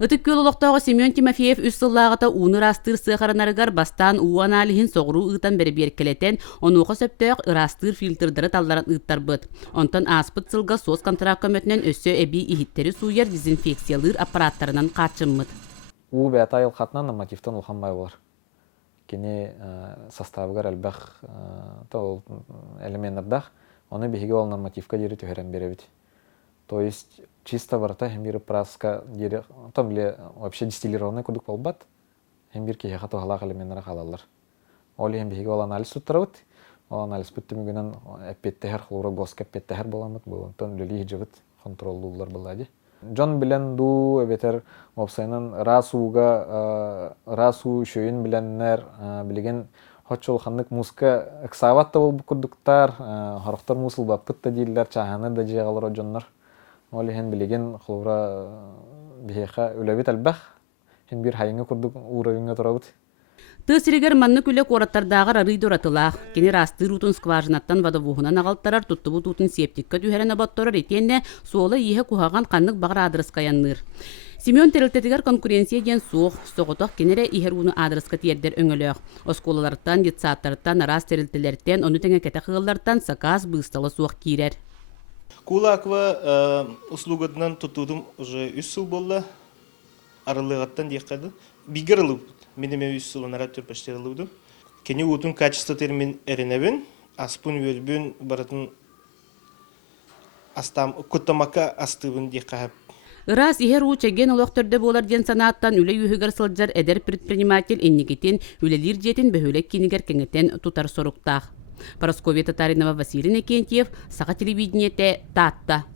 Ытык көлолоқтағы Семен Тимофеев үс сыллағыта уны растыр сыхаранарыгар бастан уу аналихин соғыру ытан бәрі келетен, онуға сөптөк ырастыр фильтрдары талларын ыттар бұд. Онтан аспыт сылға сос контракт көмөтінен өссө әбі ихиттері суяр дезинфекциялыр аппараттарынан қачыммыд. У бәті айыл қатынан нормативтен ұлғанбай болар. Кені составығар әлбәқ элементардақ, оны бейге ол нормативка дері төхерен беребет. То есть чисто варта хембир праска дері, там біле вообще дистиллированный кудық болбат, хембир кейхе қатуғалақ элементтері қалалар. Ол хем бейге ол анализ тұттырауыт, ол анализ бүттімігінен әппеттәхер, хлора госк әппеттәхер боламыд, бұл онтан үлі ежігіт контроллулар болады. Жон білен ду әбетер опсайынан расу шөйін біленнер білеген хотчол ханнык муска эксаватта бол курдуктар, характар мусул баппытта дейлер, чаханы да жегалар жоннар. Ол хен билеген хлора бихеха үләбит әлбәх, хен бир хайыңа курдук уровеньга турабыт. Тысыригер манны күлі қораттардағыр арыйды оратылақ. Кені растыр утын скважинаттан вадавуғынан ағалттарар тұттыбыт утын септикка түйерен абатторар етенне суолы ехе кухаған қаннық бағыр адресқа янныр. Семен терілтетігер конкуренция ден суық, соғытық кенере ихер уны адресқа тиердер өңіліғ. Осколаларттан, детсаттарттан, арас терілтелерттен, оны тәңе кәті қығыларттан саказ бұсталы суық кейрер. Кулаква услугадынан тұтудым уже 3 сыл болды. Арылығаттан дейқады. Бигер ылып. Менеме 3 сылын ара төрпәштер ылыпды. Кені утын качество термин әрінәбін, аспын өлбін баратын астам көттамака астыбын дейқағып. Ырас ихер учеген олоқтырды болар ден санаттан үлі үйігер сылджар әдер предприниматель эннигетен үлелер жетін бөхөлек кенігер кеңетен тұтар соруқтақ. Парасковия Татаринова, Василий Никентьев, Саха телевидениете, Татта.